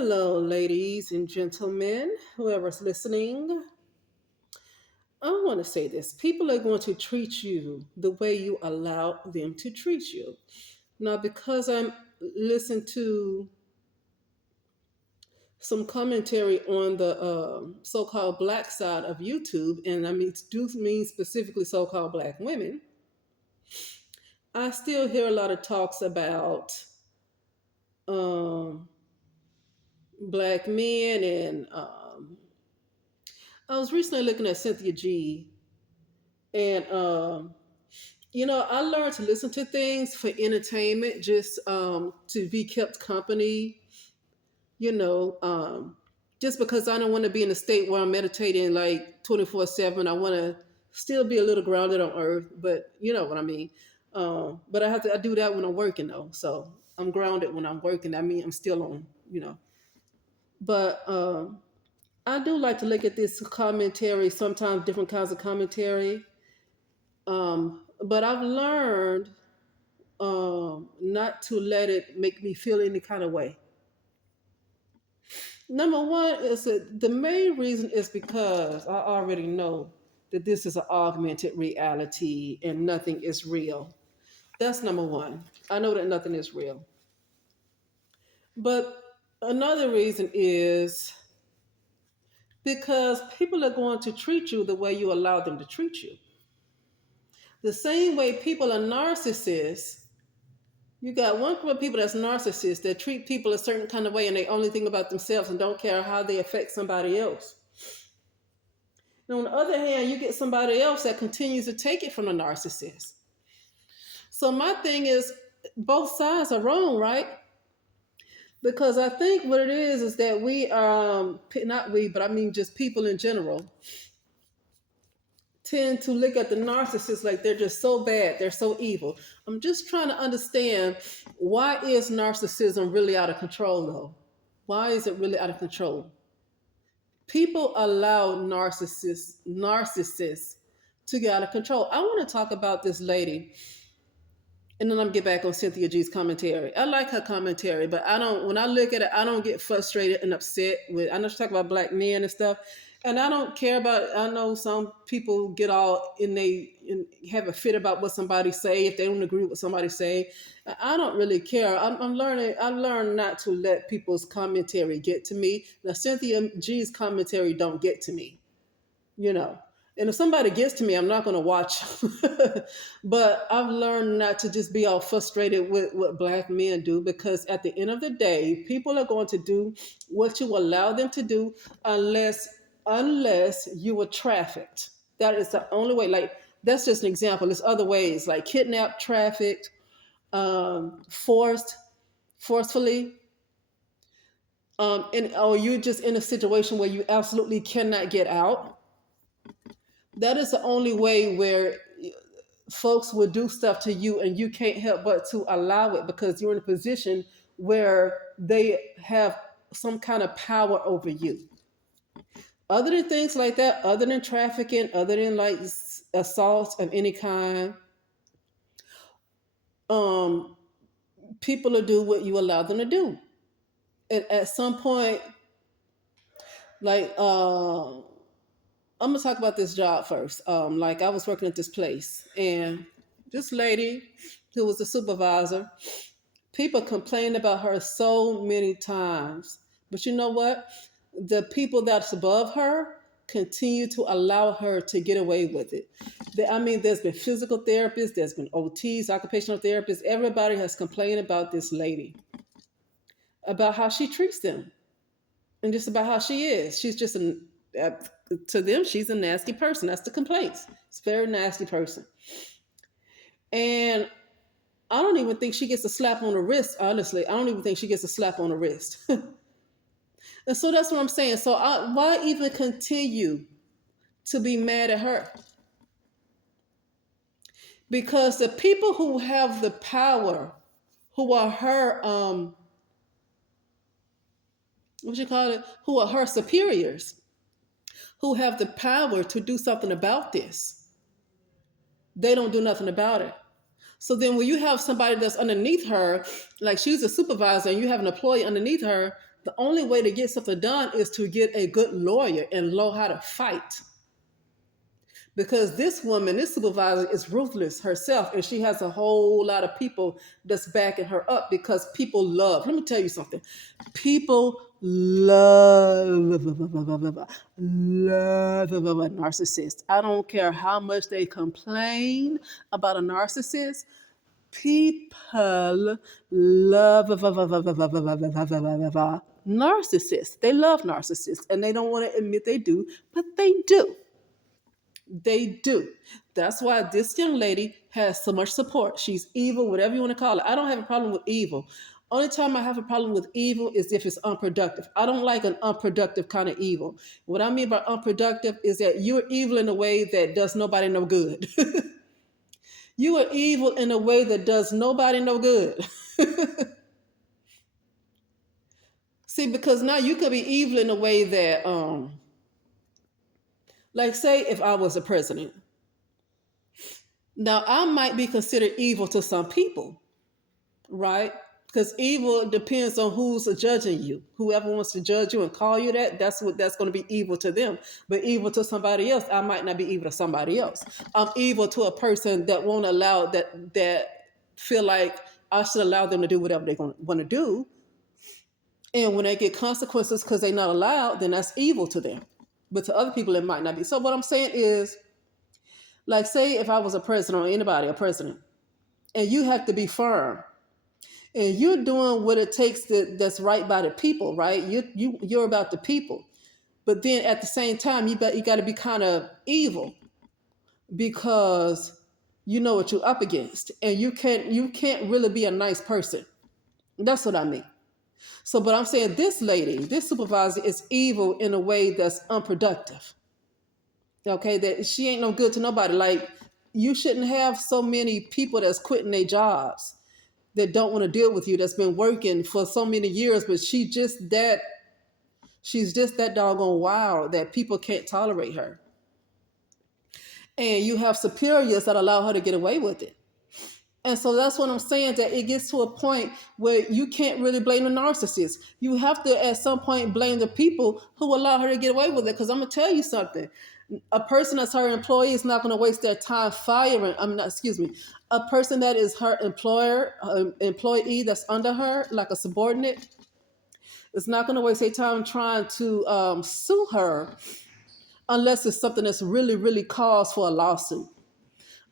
Hello, ladies and gentlemen, whoever's listening. I want to say this. People are going to treat you the way you allow them to treat you. Now, because I'm listening to some commentary on the so-called black side of YouTube, and I do mean specifically so-called black women, I still hear a lot of talks about um, black men, and I was recently looking at Cynthia G. And I learned to listen to things for entertainment, just to be kept company. You know, just because I don't want to be in a state where I'm meditating like 24/7. I want to still be a little grounded on earth, but you know what I mean. But I do that when I'm working though, so I'm grounded when I'm working. I mean, I'm still on, But I do like to look at this commentary, sometimes different kinds of commentary. But I've learned not to let it make me feel any kind of way. Number one is that the main reason is because I already know that this is an augmented reality and nothing is real. That's number one. I know that nothing is real. But another reason is because people are going to treat you the way you allow them to treat you. The same way people are narcissists. You got one group of people that's narcissists that treat people a certain kind of way and they only think about themselves and don't care how they affect somebody else. And on the other hand, you get somebody else that continues to take it from the narcissist. So my thing is, both sides are wrong, right? Because I think what it is that we are, not we, but I mean just people in general, tend to look at the narcissists like they're just so bad, they're so evil. I'm just trying to understand, why is narcissism really out of control though? Why is it really out of control? People allow narcissists to get out of control. I want to talk about this lady, and then I'm get back on Cynthia G's commentary. I like her commentary, but I don't. When I look at it, I don't get frustrated and upset with. I know she talk about black men and stuff, and I don't care about. I know some people get all and have a fit about what somebody say if they don't agree with what somebody say. I don't really care. I'm learning. I learned not to let people's commentary get to me. Now Cynthia G's commentary don't get to me. You know. And if somebody gets to me, I'm not going to watch. But I've learned not to just be all frustrated with what black men do, because at the end of the day, people are going to do what you allow them to do unless you were trafficked. That is the only way. Like, that's just an example. There's other ways, like kidnapped, trafficked, forcefully, or you're just in a situation where you absolutely cannot get out. That is the only way where folks will do stuff to you and you can't help but to allow it, because you're in a position where they have some kind of power over you. Other than things like that, other than trafficking, other than like assaults of any kind, um, people will do what you allow them to do. And at some point, like I'm gonna talk about this job first. Like, I was working at this place, and this lady who was a supervisor, people complained about her so many times. But you know what? The people that's above her continue to allow her to get away with it. There's been physical therapists, there's been OTs, occupational therapists. Everybody has complained about this lady, about how she treats them, and just about how she is. She's just to them, she's a nasty person. That's the complaints. It's a very nasty person. And I don't even think she gets a slap on the wrist, honestly. I don't even think she gets a slap on the wrist. And so that's what I'm saying. So why even continue to be mad at her? Because the people who have the power, who are her, who are her superiors, who have the power to do something about this, they don't do nothing about it. So then when you have somebody that's underneath her, like she's a supervisor and you have an employee underneath her, The only way to get something done is to get a good lawyer and know how to fight. Because this woman, this supervisor, is ruthless herself, and she has a whole lot of people that's backing her up because people love. Let me tell you something. People love a narcissist. I don't care how much they complain about a narcissist. People love narcissists. They love narcissists, and they don't want to admit they do, but they do. They do. That's why this young lady has so much support. She's evil, whatever you want to call it. I don't have a problem with evil. Only time I have a problem with evil is if it's unproductive. I don't like an unproductive kind of evil. What I mean by unproductive is that you're evil in a way that does nobody no good. You are evil in a way that does nobody no good. See, because now you could be evil in a way that, like, say, if I was a president. Now, I might be considered evil to some people, right? Because evil depends on who's judging you. Whoever wants to judge you and call you that, that's going to be evil to them. But evil to somebody else, I might not be evil to somebody else. I'm evil to a person that won't allow that feel like I should allow them to do whatever they want to do. And when they get consequences because they're not allowed, then that's evil to them. But to other people, it might not be. So what I'm saying is, like, say if I was a president or anybody, a president, and you have to be firm, and you're doing what it takes that's right by the people, right? You're about the people, but then at the same time, you got to be kind of evil because you know what you're up against, and you can't really be a nice person. That's what I mean. So, but I'm saying this lady, this supervisor, is evil in a way that's unproductive. Okay, that she ain't no good to nobody. Like, you shouldn't have so many people that's quitting their jobs that don't want to deal with you, that's been working for so many years, but she's just that doggone wild that people can't tolerate her. And you have superiors that allow her to get away with it. And so that's what I'm saying, that it gets to a point where you can't really blame the narcissist. You have to, at some point, blame the people who allow her to get away with it. Because I'm going to tell you something. A person that's her employee is not going to waste their time firing. A person that is her employee that's under her, like a subordinate, is not going to waste their time trying to sue her unless it's something that's really, really cause for a lawsuit.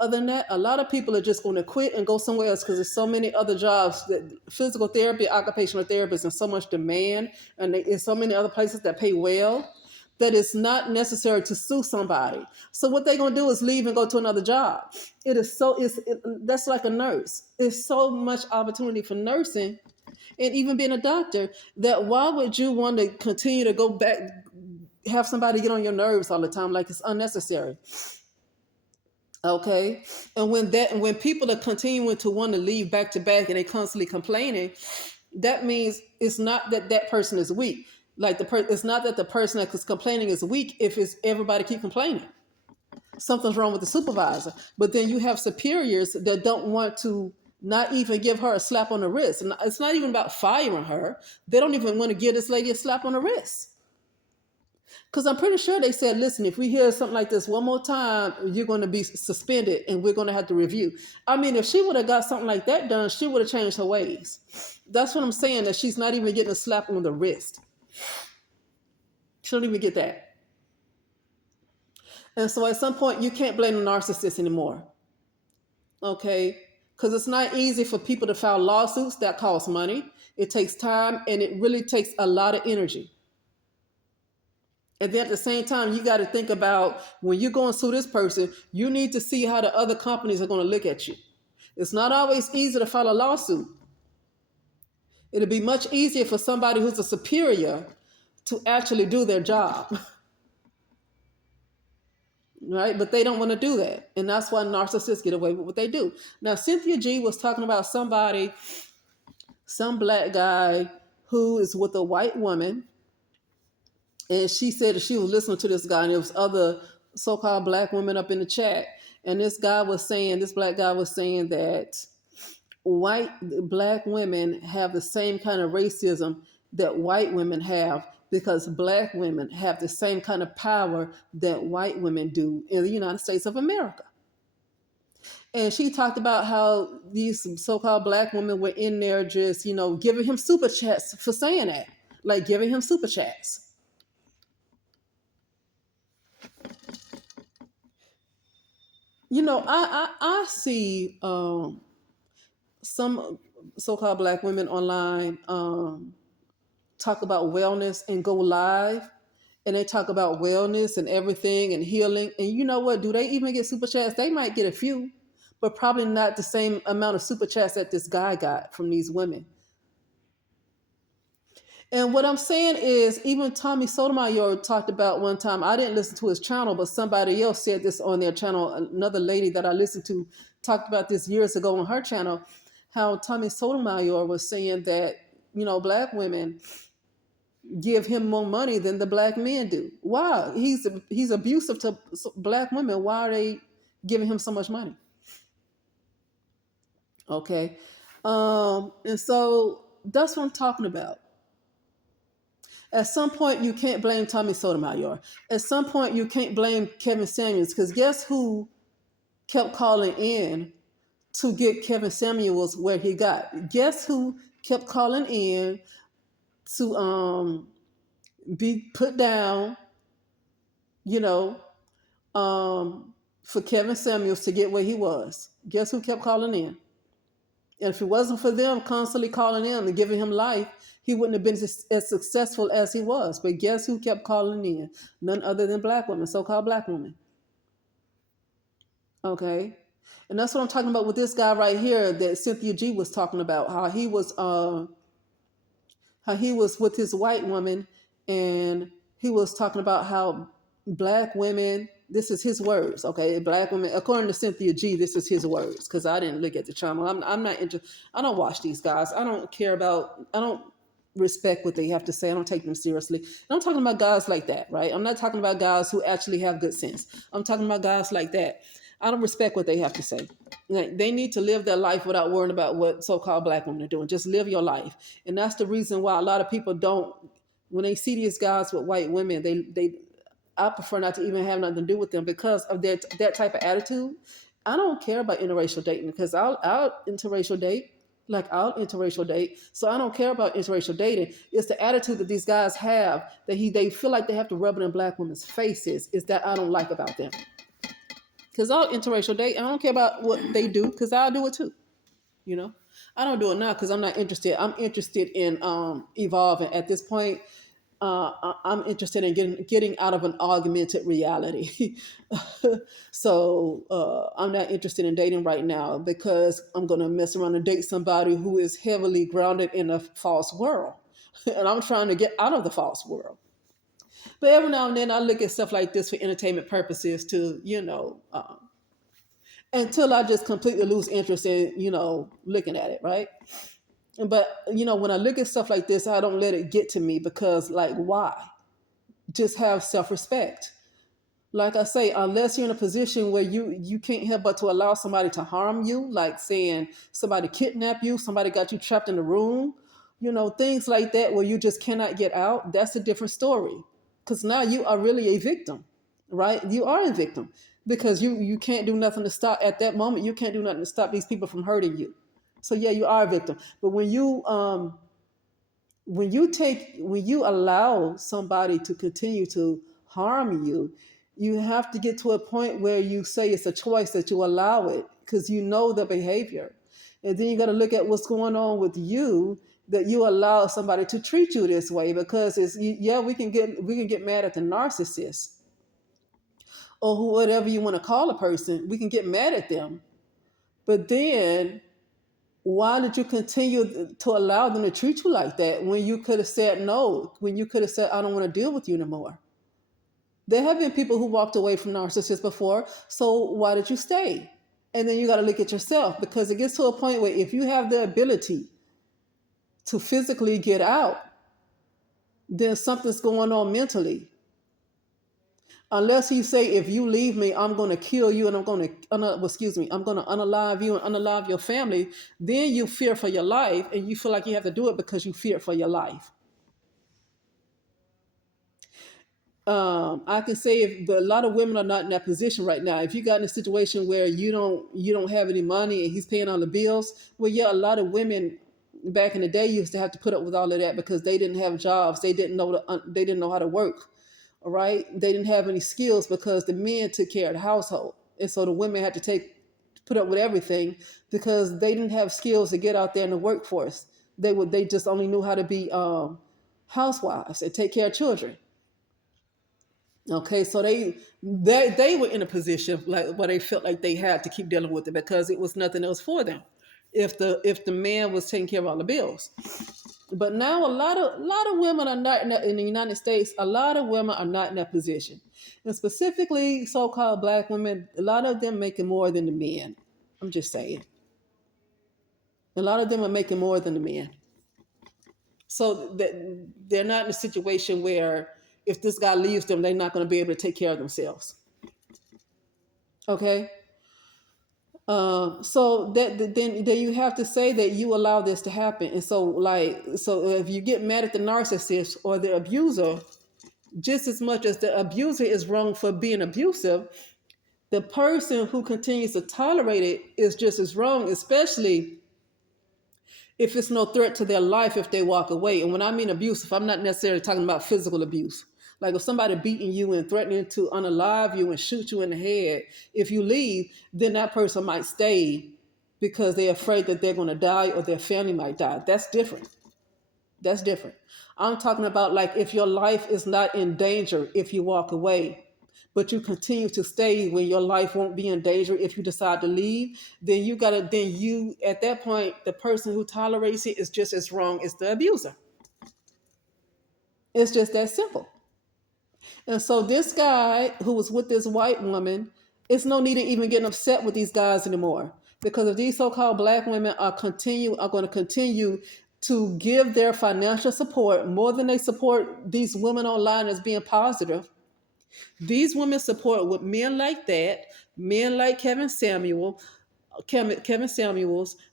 Other than that, a lot of people are just going to quit and go somewhere else because there's so many other jobs, that physical therapy, occupational therapists, and so much demand, and there's so many other places that pay well, that it's not necessary to sue somebody. So what they're going to do is leave and go to another job. That's like a nurse. It's so much opportunity for nursing and even being a doctor, that why would you want to continue to go back, have somebody get on your nerves all the time? Like, it's unnecessary. Okay, and when people are continuing to want to leave back to back and they constantly complaining, that means it's not that person is weak. Like, it's not that the person that's complaining is weak. If it's everybody keep complaining, something's wrong with the supervisor. But then you have superiors that don't want to not even give her a slap on the wrist, and it's not even about firing her. They don't even want to give this lady a slap on the wrist. Because I'm pretty sure they said, listen, if we hear something like this one more time, you're going to be suspended and we're going to have to review. I mean, if she would have got something like that done, she would have changed her ways. That's what I'm saying, that she's not even getting a slap on the wrist. She don't even get that. And so at some point, you can't blame the narcissist anymore. Okay? Because it's not easy for people to file lawsuits. That costs money. It takes time, and it really takes a lot of energy. And then at the same time, you got to think about, when you go and sue this person, you need to see how the other companies are going to look at you. It's not always easy to file a lawsuit. It'll be much easier for somebody who's a superior to actually do their job. Right? But they don't want to do that. And that's why narcissists get away with what they do. Now, Cynthia G was talking about some black guy who is with a white woman. And she said that she was listening to this guy, and there was other so-called black women up in the chat. And this black guy was saying that black women have the same kind of racism that white women have, because black women have the same kind of power that white women do in the United States of America. And she talked about how these so-called black women were in there just, giving him super chats for saying that, like giving him super chats. I see some so-called black women online talk about wellness and go live, and they talk about wellness and everything and healing. And you know what? Do they even get super chats? They might get a few, but probably not the same amount of super chats that this guy got from these women. And what I'm saying is, even Tommy Sotomayor talked about one time, I didn't listen to his channel, but somebody else said this on their channel. Another lady that I listened to talked about this years ago on her channel, how Tommy Sotomayor was saying that, black women give him more money than the black men do. Why? He's abusive to black women. Why are they giving him so much money? Okay. And so that's what I'm talking about. At some point, you can't blame Tommy Sotomayor. At some point, you can't blame Kevin Samuels, because guess who kept calling in to get Kevin Samuels where he got? Guess who kept calling in to be put down, for Kevin Samuels to get where he was? Guess who kept calling in? And if it wasn't for them constantly calling in and giving him life, he wouldn't have been as successful as he was. But guess who kept calling in? None other than black women, so-called black women. Okay? And that's what I'm talking about with this guy right here that Cynthia G was talking about, how he was with his white woman, and he was talking about how black women, this is his words, okay? Black women, according to Cynthia G, this is his words, because I didn't look at the channel. I'm not into, I don't watch these guys. I don't respect what they have to say. I don't take them seriously. And I'm talking about guys like that, right? I'm not talking about guys who actually have good sense. I'm talking about guys like that. I don't respect what they have to say. They need to live their life without worrying about what so-called black women are doing. Just live your life. And that's the reason why a lot of people don't, when they see these guys with white women, I prefer not to even have nothing to do with them because of that type of attitude. I don't care about interracial dating, because I'll interracial date. I'll interracial date. So I don't care about interracial dating. It's the attitude that these guys have, that they feel like they have to rub it in black women's faces, is that I don't like about them. Because I'll interracial date. I don't care about what they do, because I'll do it too. I don't do it now because I'm not interested. I'm interested in evolving. At this point, I'm interested in getting out of an augmented reality. So I'm not interested in dating right now, because I'm going to mess around and date somebody who is heavily grounded in a false world. And I'm trying to get out of the false world. But every now and then I look at stuff like this for entertainment purposes to, until I just completely lose interest in, looking at it, right? But, when I look at stuff like this, I don't let it get to me, because, why? Just have self-respect. Like I say, unless you're in a position where you can't help but to allow somebody to harm you, like saying somebody kidnapped you, somebody got you trapped in a room, things like that where you just cannot get out, that's a different story. Because now you are really a victim, right? You are a victim, because you can't do nothing to stop, at that moment, you can't do nothing to stop these people from hurting you. So yeah, you are a victim. But when you allow somebody to continue to harm you, you have to get to a point where you say it's a choice that you allow it, because you know the behavior. And then you got to look at what's going on with you, that you allow somebody to treat you this way. Because we can get mad at the narcissist, or whatever you want to call a person. We can get mad at them. But then why did you continue to allow them to treat you like that, when you could have said no, when you could have said, I don't want to deal with you anymore? There have been people who walked away from narcissists before, so why did you stay? And then you got to look at yourself, because it gets to a point where if you have the ability to physically get out, then something's going on mentally. Unless you say, if you leave me, I'm going to kill you, and I'm going to unalive you and unalive your family, then you fear for your life, and you feel like you have to do it because you fear for your life. I can say but a lot of women are not in that position right now. If you got in a situation where you don't have any money and he's paying all the bills, well, yeah, a lot of women back in the day used to have to put up with all of that because they didn't have jobs. They didn't know how to work. All right, they didn't have any skills because the men took care of the household, and so the women had to put up with everything because they didn't have skills to get out there in the workforce. They just only knew how to be housewives and take care of children. Okay, so they were in a position like where they felt like they had to keep dealing with it because it was nothing else for them. If the man was taking care of all the bills, but now a lot of women are not in the United States. A lot of women are not in that position, and specifically so-called black women. A lot of them making more than the men. I'm just saying, a lot of them are making more than the men. So that they're not in a situation where if this guy leaves them, they're not going to be able to take care of themselves. Okay. So then you have to say that you allow this to happen, and so if you get mad at the narcissist or the abuser, just as much as the abuser is wrong for being abusive, the person who continues to tolerate it is just as wrong, especially if it's no threat to their life if they walk away. And when I mean abusive, I'm not necessarily talking about physical abuse. Like if somebody beating you and threatening to unalive you and shoot you in the head, if you leave, then that person might stay because they're afraid that they're going to die or their family might die. That's different. That's different. I'm talking about like if your life is not in danger if you walk away, but you continue to stay when your life won't be in danger if you decide to leave, then you at that point, the person who tolerates it is just as wrong as the abuser. It's just that simple. And so this guy who was with this white woman, it's no need to even getting upset with these guys anymore. Because if these so-called black women are going to continue to give their financial support more than they support these women online as being positive, these women support with men like that, men like Kevin Samuels,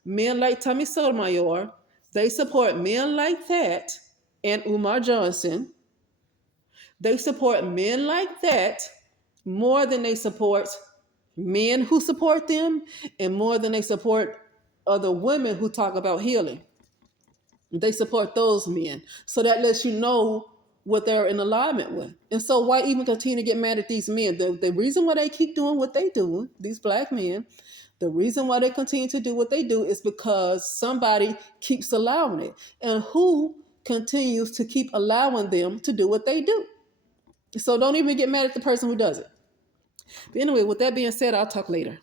men like Tommy Sotomayor. They support men like that and Umar Johnson. They support men like that more than they support men who support them and more than they support other women who talk about healing. They support those men. So that lets you know what they're in alignment with. And so why even continue to get mad at these men? The reason why they keep doing what they do, these black men, the reason why they continue to do what they do is because somebody keeps allowing it. And who continues to keep allowing them to do what they do? So don't even get mad at the person who does it. But anyway, with that being said, I'll talk later.